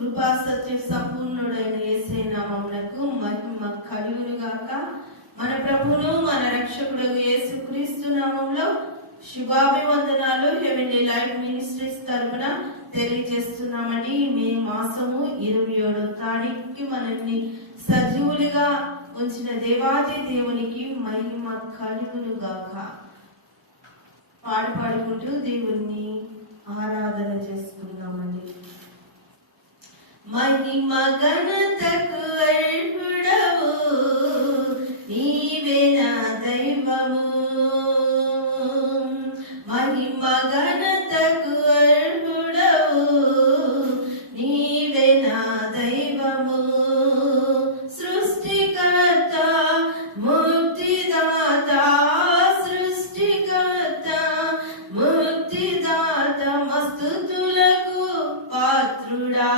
కృపా సత్య సంపూర్ణుడైన యేసయ్య నామమునకు మహిమ కలుగును గాక. మన ప్రభువును మన రక్షకుడు యేసుక్రీస్తు నామములో శుభాభివందనాలు హెవెన్లీ లైఫ్ మినిస్ట్రీస్ తరపున తెలియజేస్తున్నామండి. మే మాసము 27వ తారీఖుకి మనల్ని సజీవులుగా ఉంచిన దేవాది దేవునికి మహిమ కలుగును గాక. పాడుకుంటూ దేవుణ్ణి ఆరాధన చేసుకున్నామండి. మహిమ ఘనతకు అర్హుడవు నీవే నా దైవము. మహిమ ఘనతకు అర్హుడవు నీవే నా దైవము. సృష్టికర్త ముక్తిదాత, సృష్టికర్త ముక్తిదాత, మస్తుతులకు పాత్రుడా.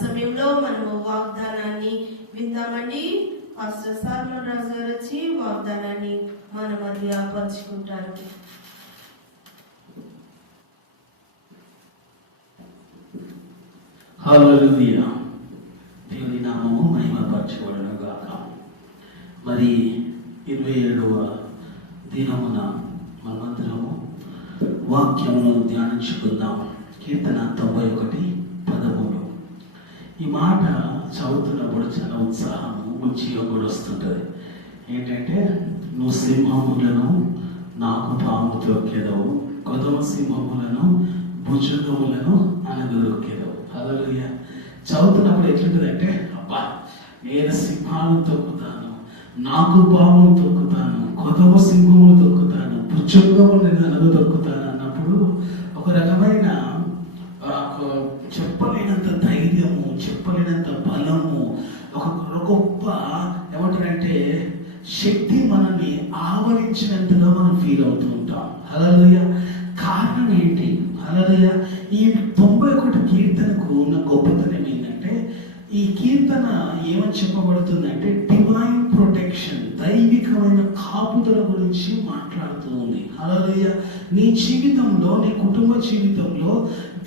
సమయంలో మనము వాగ్దానాన్ని విందామండి. పాస్టర్ సాల్మన్ రాజు గారు వచ్చి వాగ్దానాన్ని మన మధ్య పంచుకుంటారు. హల్లెలూయా. దేవుని నామము మహిమపరచబడును గాక. మరి 27వ దినమున మనమందరము వాక్యమును ధ్యానించుకుందాం. కీర్తన 91:13. ఈ మాట చదువుతున్నప్పుడు చాలా ఉత్సాహము మంచిగా కూడా వస్తుంటుంది. ఏంటంటే, నువ్వు సింహములను నాకు పాము తొక్కేదవు, కొదమ సింహములను భుజంగములను అనగదొక్కేదవు. హల్లెలూయా. చదువుతున్నప్పుడు ఎట్లుంటుందంటే, అబ్బా నేను సింహాలను తొక్కుతాను, నాకు పామును తొక్కుతాను, కొదమ సింహములు తొక్కుతాను, భుజంగములు నేను అనగదొక్కుతాను అన్నప్పుడు ఒక రకమైన చెప్పలేనంత ధైర్యము, చెప్పలేనంత బలము, ఒక గొప్ప ఏమంటారంటే శక్తి మనల్ని ఆవరించినంతగా మనం ఫీల్ అవుతూ ఉంటాం. హల్లెలూయా. కారణం ఏంటి? హల్లెలూయా. ఈ 91 కీర్తనకు ఉన్న గొప్పతనం ఏంటంటే, ఈ కీర్తన ఏమని చెప్పబడుతుందంటే డివైన్ ప్రొటెక్షన్, దైవికమైన కాపుదల గురించి మాట్లాడుతూ ఉంది. హల్లెలూయా. నీ జీవితంలో, నీ కుటుంబ జీవితంలో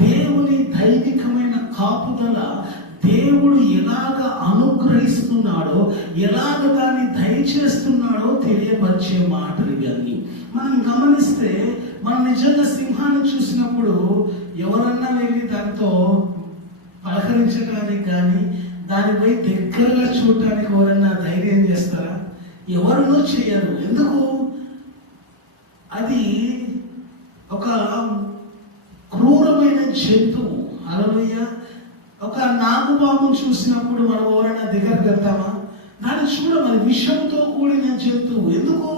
దేవుని దైవికమైన కాపుదల, దేవుడు ఎలాగ అనుగ్రహిస్తున్నాడో, ఎలాగ దాన్ని దయచేస్తున్నాడో తెలియపరిచే మాటలు ఇవన్నీ. మనం గమనిస్తే, మనం నిజంగా సింహాన్ని చూసినప్పుడు ఎవరన్నా వెళ్ళి దాంతో పలకరించడానికి కానీ, దానిపై దగ్గరగా చూడటానికి ఎవరన్నా ధైర్యం చేస్తారా? ఎవరునూ చేయరు. ఎందుకు? అది ఒక క్రూరమైన జంతువు. హల్లెలూయా. ఒక నాగుపాము చూసినప్పుడు మనం ఎవరైనా దగ్గరకు వెళ్తామా? దాన్ని చూడమని విషంతో కూడిన జంతువు. ఎందుకు?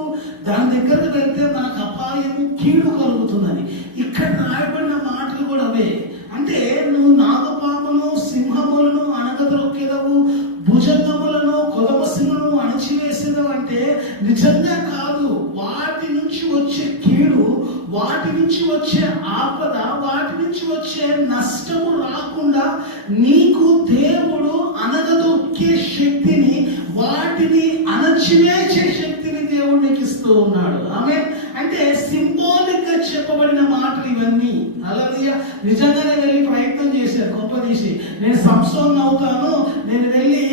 దాని దగ్గరకు వెళ్తే మనకు అపాయము, కీడు కలుగుతుందని. ఇక్కడ రాయబడిన మాటలు కూడా అవే. అంటే నువ్వు నాగపామును, సింహములను అణగదొక్కెదవు, భుజంగములను, కొదమసిములను అణచివేసేదవు అంటే నిజంగా కాదు. వాటి నుంచి వచ్చే కీడు, వాటి నుంచి వచ్చే ఆపద, వాటి నుంచి వచ్చే నష్టము రాకుండా నీకు దేవుడు అనగదొక్కే శక్తిని, వాటిని అణచివేసే శక్తిని దేవుడు నీకు ఇస్తూ ఉన్నాడు. ఆమె అంటే సింబాలిక్ గా చెప్పబడిన మాటలు ఇవన్నీ. హల్లెలూయా. నిజంగానే వెళ్ళి ప్రయత్నం చేశారు కొంపదీసి. నేను సంసోన్ అవుతాను, నేను వెళ్ళి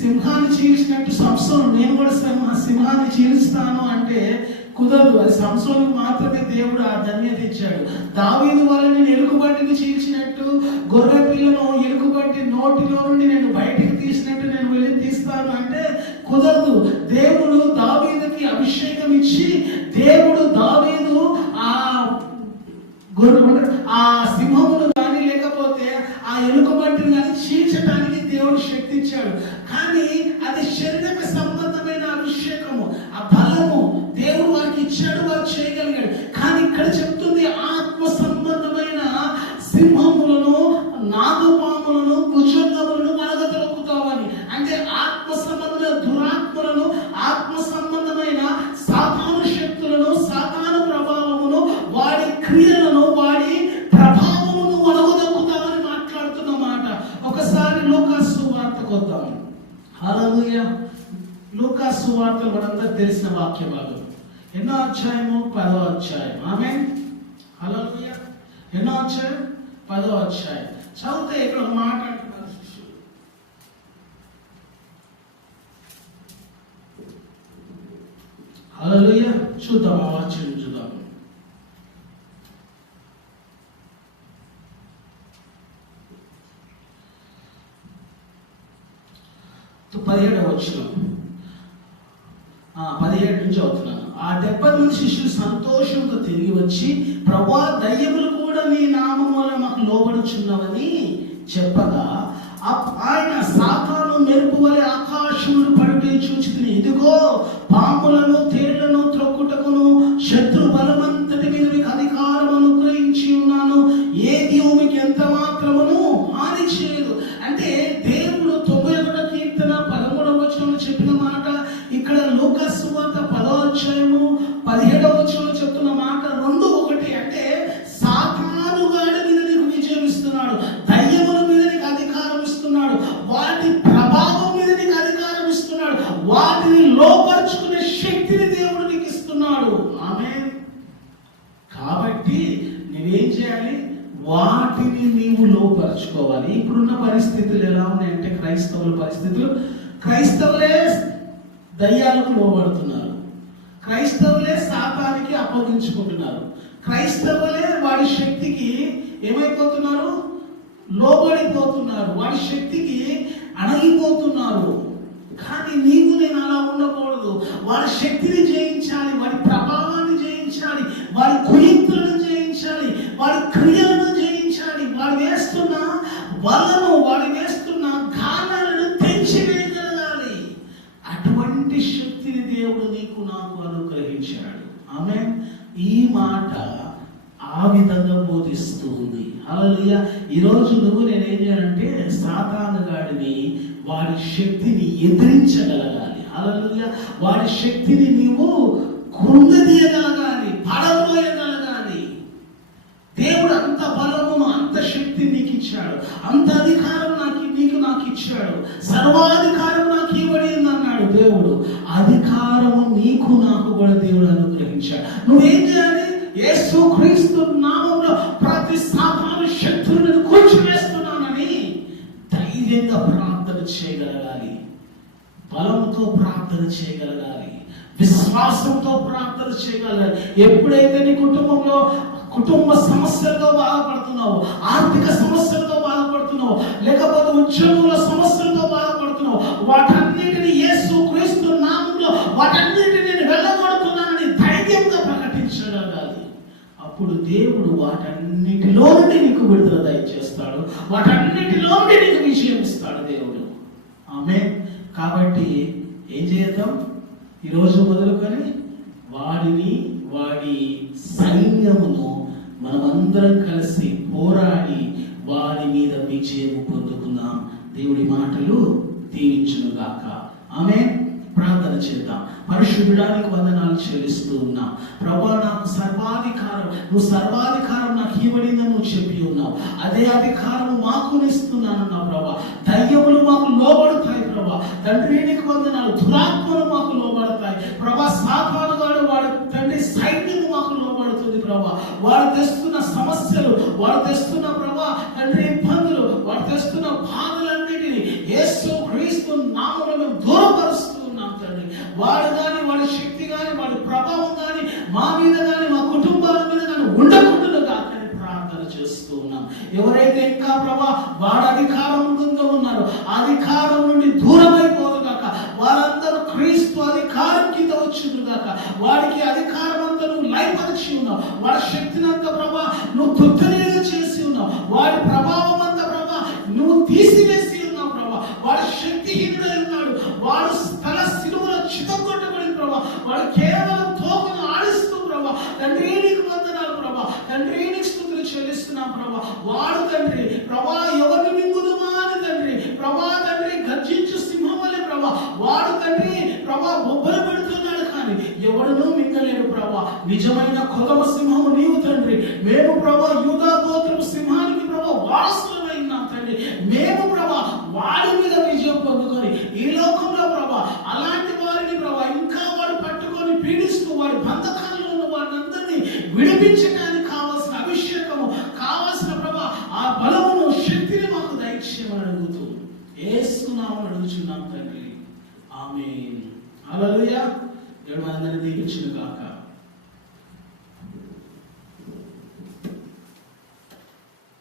సింహాన్ని చీల్చినట్టు సంసోన్ నేను కూడా సింహాన్ని చీల్స్తాను అంటే కుదరదు. అది సంసోనుకు మాత్రమే దేవుడు ఆ ధన్యత ఇచ్చాడు. దావీదు వాళ్ళని ఎలుగుబంటిని చీల్చినట్టు, గొర్రె పిల్లను ఎలుగుబంటి నోటిలో నుండి నేను బయటికి తీసినట్టు నేను వెళ్ళి తీస్తాను అంటే కుదరదు. దేవుడు దావీదుకి అభిషేకం ఇచ్చి, దేవుడు దావీదు ఆ సింహమును కానీ లేకపోతే ఆ ఎలుకబంటిని కానీ చీల్చడానికి దేవుడు శక్తి ఇచ్చాడు. కానీ అది శరీరక సంబంధమైన అభిషేకము, ఆ బలము దేవుడు వారికి ఇచ్చాడు, వారు చేయగలిగాడు. కానీ ఇక్కడ చెప్తుంది ఆత్మ సంబంధమైన సింహములను, నాగపాములను, భుజంగములను అణగదొక్కుతామని. అంటే ఆత్మ సంబంధమైన దురాత్మలను, ఆత్మ సంబంధమైన సాతాను శక్తులను, సాతాను ప్రభావమును, వాడి క్రియలను, వాడి ప్రభావమును అణగదొక్కుతామని మాట్లాడుతున్న మాట. ఒకసారి లూకాసు సువార్తకు వద్దాం. హల్లెలూయా. లూకాసు సువార్త మనందరికి తెలిసిన వాక్య భాగం. ఎన్నో అధ్యాయము? 10వ అధ్యాయం. ఆమేన్. హల్లెలూయా. ఎన్నో అధ్యాయం? 10వ అధ్యాయం. చదివితే ఇక్కడ ఒక మాట అంటున్నారు శిష్యులు. హల్లెలూయా. చూద్దాం, ఆ వాక్యం చూద్దాం. तो 17వ వచనం, 17 నుంచి అవుతున్నాను. ఆ 70 మంది శిష్యులు సంతోషంతో తిరిగి వచ్చి, ప్రభువా, దయ్యములు కూడా నీ నామము వలన మాకు లోబడుచున్నవని చెప్పగా, ఆయన సాతాను మెరుపు వలె ఆకాశమును పడుటే చూచితిని. ఇదిగో పాములను, తేళ్లను త్రొక్కుటకును శత్రు బలమంతటి మీద మీకు అధికారం అనుగ్రహించి ఉన్నాను, ఏది మీకు ఎంత మాత్రమును హాని చేయదు. అంటే దేవుడు 91వ కీర్తన 13వ వచనంలో చెప్పిన మాట ఇక్కడ లూకాసు సువార్త 10వ అధ్యాయము 17వ వచనంలో చెప్తున్న మాట రెండు ఒకటి. అంటే సాతాను గాడి మీద నీకు విజయం ఇస్తున్నాడు, దయ్యముల మీద నీకు అధికారం ఇస్తున్నాడు, వాటి ప్రభావం మీద నీకు అధికారం ఇస్తున్నాడు, వాటిని లోపరుచుకునే శక్తిని దేవుడు నీకు ఇస్తున్నాడు. ఆమేన్. కాబట్టి నువ్వేం చేయాలి? వాటిని నీవు లోపరుచుకోవాలి. ఇప్పుడున్న పరిస్థితులు ఎలా ఉన్నాయంటే, క్రైస్తవుల పరిస్థితులు, క్రైస్తవులే దయ్యాలకు లోబడుతున్నారు, క్రైస్తవులే సాతానికి అప్పగించుకుంటున్నారు, క్రైస్తవులే వాడి శక్తికి ఏమైపోతున్నారు? లోబడిపోతున్నారు, వాడి శక్తికి అణగిపోతున్నారు. కానీ నీకు నేను అలా ఉండకూడదు. వాడి శక్తిని జయించాలి, వాడి ప్రభావాన్ని జయించాలి, వాడి కుయుక్తులను జయించాలి, వాడి క్రియలను జయించాలి, వాడు వేస్తున్న వలను, వాడు వేస్తున్న గానాలను తెంచివేయగలగాలి. అటువంటి శక్తిని దేవుడు నీకు నాకు అనుగ్రహించాడు. ఆమేన్. ఈ మాట ఆ విధంగా బోధిస్తుంది. హల్లెలూయా. ఈరోజు నువ్వు నేనేం చేయాలంటే సాతాను గాడిని, వాడి శక్తిని ఎదిరించగలగాలి. హల్లెలూయా. వాడి శక్తిని నీవు కృంగదీయగలగాలి, పడద్రోయగలగాలి. దేవుడు అంత బలమును, అంత శక్తిని నీకు ఇచ్చాడు, అంత అధికారం నాకు ఇచ్చాడు. సర్వాధికారం నాకు ఇవ్వబడింది అన్నాడు దేవుడు. అధికారము నీకు నాకు కూడా దేవుడు అనుగ్రహించాడు. నువ్వేం చేయాలి? యేసు క్రీస్తు నామములో ప్రతి సాతాను శక్తులను కూల్చివేస్తున్నానని ధైర్యంగా ప్రార్థన చేయగలగాలి, బలంతో ప్రార్థన చేయగలగాలి, విశ్వాసంతో ప్రార్థన చేయగలగాలి. ఎప్పుడైతే నీ కుటుంబంలో కుటుంబ సమస్యలతో బాధపడుతున్నావు, ఆర్థిక సమస్యలతో బాధపడుతున్నావు, లేకపోతే ఉద్యోగంలో సమస్యలతో బాధపడుతున్నావు, వాటన్నిటిని యేసు క్రీస్తు నామములో వాటన్నిటిని నేను వెళ్ళగొడుతున్నానని ధైర్యంగా ప్రకటించగలగాలి. అప్పుడు దేవుడు వాటన్నిటిలో నుండి నీకు విడుదల దయచేస్తాడు, వాటన్నిటిలో నుండి నీకు విజయం ఇస్తాడు దేవుడు. ఆమేన్. కాబట్టి ఏం చేద్దాం? ఈరోజు మొదలుకొని వాడి సైన్యమును మనమందరం కలిసి పోరాడి వాడి మీద విజయం పొందుకుందాం. దేవుడి మాటలు దీవించును గాక. ఆమేన్. ప్రార్థన చేద్దాం. పరిశుద్ధుడానికి వందనాలు చెల్లిస్తూ ఉన్నాం. ప్రభువా, నాకు సర్వాధికారం, నువ్వు సర్వాధికారం నాకు ఇవ్వబడిందని నువ్వు చెప్పి ఉన్నావు. అదే అధికారం మాకు ఇస్తున్నానన్నా ప్రభా. దయ్యములు మాకు లోబడతాయి ప్రభా. తండ్రి నీకు వందనాలు. దురాత్మలు మాకు లోబడతాయి ప్రభా. సాతాను వాడు తండ్రి సైన్యము మాకు లోబడుతుంది ప్రభా. వాడు తెస్తున్న సమస్యలు, వాడు తెస్తున్న ప్రభా తండ్రి ఇబ్బందులు, వాడు తెస్తున్న బాధలన్నిటినీ యేసు క్రీస్తు నామములో మేము దూరపరుస్తూ ఉన్నాం తండ్రి. వాడు కానీ, వాడి శక్తి కానీ, వాడి ప్రభావం కానీ మా మీద కానీ, మా కుటుంబాల మీద కానీ ఉండకుండా కాకని ప్రార్థన చేస్తూ ఉన్నాం. ఎవరైతే ఇంకా ప్రభా వాడి అధికారం కింద ఉన్నారో అధికారం నుండి దూరమైపోదు కాక, వారందరూ క్రీస్తు అధికారం కింద వచ్చింది కాక. వాడికి అధికారం అంతా నువ్వు లయపరిచి ఉన్నావు. వాడి శక్తిని అంతా ప్రభా నువ్వు దుర్వినియోగం చేసి ఉన్నావు. వాడి ప్రభావం అంతా ప్రభా నువ్వు తీసివేసి ఉన్నావు ప్రభా. వాడు శక్తిహీనుడై ఉన్నాడు. వాడు తల సిలువలో చితగొట్టబడి ప్రభా. వాడు కేవలం తోకను ఆడిస్తూ ప్రభా. తండ్రి నీకు వందనాలు ప్రభా. తండ్రి నీకు స్తుతులు చెల్లిస్తున్నాం ప్రభా. వాడు తండ్రి ప్రభా ఎవరిని మింగుదుమా అని తండ్రి ప్రభా తండ్రి గర్జించు సింహం వలె ప్రభా. వాడు తండ్రి ప్రభా బొబ్బలు పెడుతున్నాడు కానీ ఎవడునూ మింగలేడు ప్రభా. నిజమైన కొదమ సింహము నీవు తండ్రి. మేము ప్రభా యూదా గోత్రపు సింహానికి ప్రభా వారసులమైనాం తండ్రి. మేము ప్రభా వాడి మీద విజయం పొందుకొని ఈ లోకంలో ప్రభా అలాంటి వారిని ప్రభా ఇంకా వాడు పట్టుకొని పీడిస్తూ వాడి బంధకాల్లో ఉన్న వారిని విడిపించడానికి కావాల్సిన అభిషేకము, కావాల్సిన ప్రభా ఆ బలమును, శక్తిని మాకు దయచేయమని అడుగుతూ యేసు నామమున అడుగుచున్నాం తండ్రి. ఆమేన్. హల్లెలూయా. దేవుడు మనందరినీ దీవించును గాక.